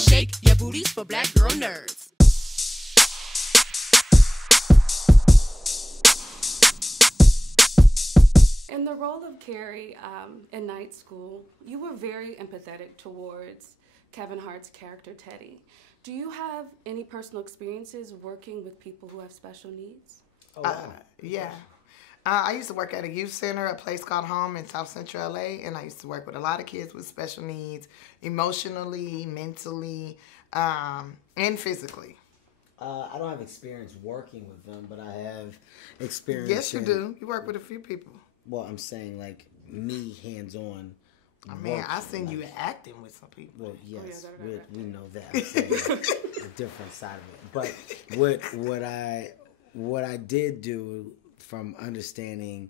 shake your booties for black girl nerds. In the role of Carrie in Night School, you were very empathetic towards Kevin Hart's character, Teddy. Do you have any personal experiences working with people who have special needs? Yeah. I used to work at a youth center, a place called Home in South Central LA, and I used to work with a lot of kids with special needs, emotionally, mentally, and physically. I don't have experience working with them, but I have experience. Yes, you do. You work with a few people. Well, I'm saying like me, hands-on. I mean, I seen you acting with some people. Well, yes, we know that. I'm saying a different side of it. But what I did do from understanding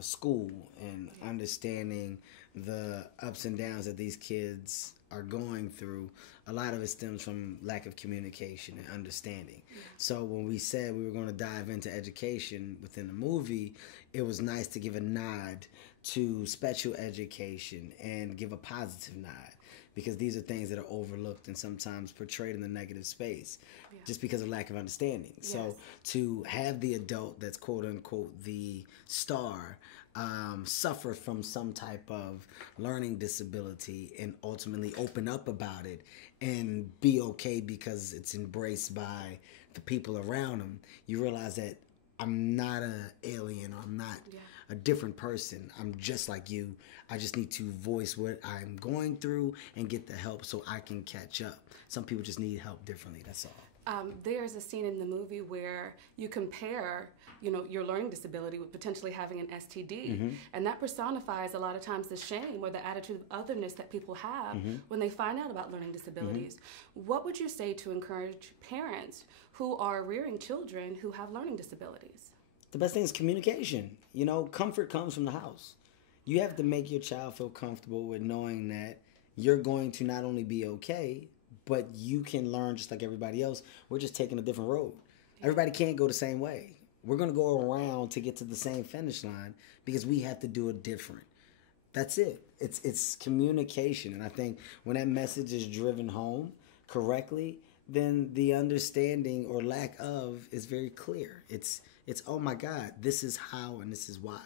school and understanding the ups and downs that these kids are going through, a lot of it stems from lack of communication and understanding. So when we said we were going to dive into education within the movie, it was nice to give a nod to special education and give a positive nod, because these are things that are overlooked and sometimes portrayed in the negative space just because of lack of understanding. Yes. So to have the adult that's quote unquote the star suffer from some type of learning disability and ultimately open up about it and be okay because it's embraced by the people around him, you realize that I'm not an alien, or I'm not a different person. I'm just like you. I just need to voice what I'm going through and get the help so I can catch up. Some people just need help differently, that's all. There's a scene in the movie where you compare, your learning disability with potentially having an STD, and that personifies a lot of times the shame or the attitude of otherness that people have when they find out about learning disabilities. What would you say to encourage parents who are rearing children who have learning disabilities? The best thing is communication. Comfort comes from the house. You have to make your child feel comfortable with knowing that you're going to not only be okay, but you can learn just like everybody else. We're just taking a different road. Everybody can't go the same way. We're going to go around to get to the same finish line because we have to do it different. That's it. It's communication. And I think when that message is driven home correctly, then the understanding or lack of is very clear. It's oh my God, this is how and this is why.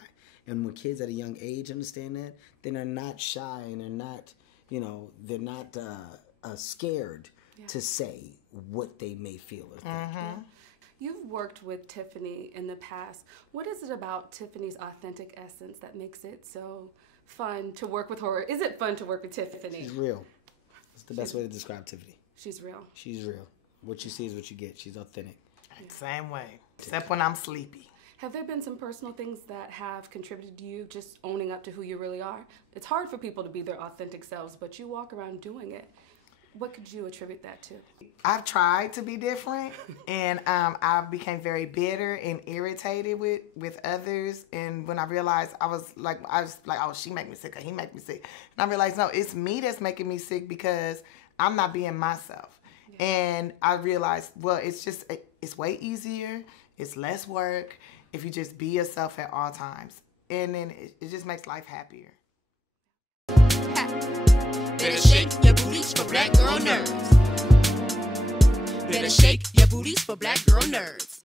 And when kids at a young age understand that, then they're not shy and they're not scared to say what they may feel or think. You've worked with Tiffany in the past. What is it about Tiffany's authentic essence that makes it so fun to work with her? Is it fun to work with Tiffany? She's real. That's the best way to describe Tiffany. She's real. She's real. What you see is what you get. She's authentic. Same way, except when I'm sleepy. Have there been some personal things that have contributed to you just owning up to who you really are? It's hard for people to be their authentic selves, but you walk around doing it. What could you attribute that to? I've tried to be different, and I became very bitter and irritated with others. And when I realized, I was like, oh, she make me sick, or he make me sick. And I realized, no, it's me that's making me sick because I'm not being myself. Yeah. And I realized, well, it's way easier, it's less work if you just be yourself at all times. And then it just makes life happier. Better shake your booties for black girl nerds. Better shake your booties for black girl nerds.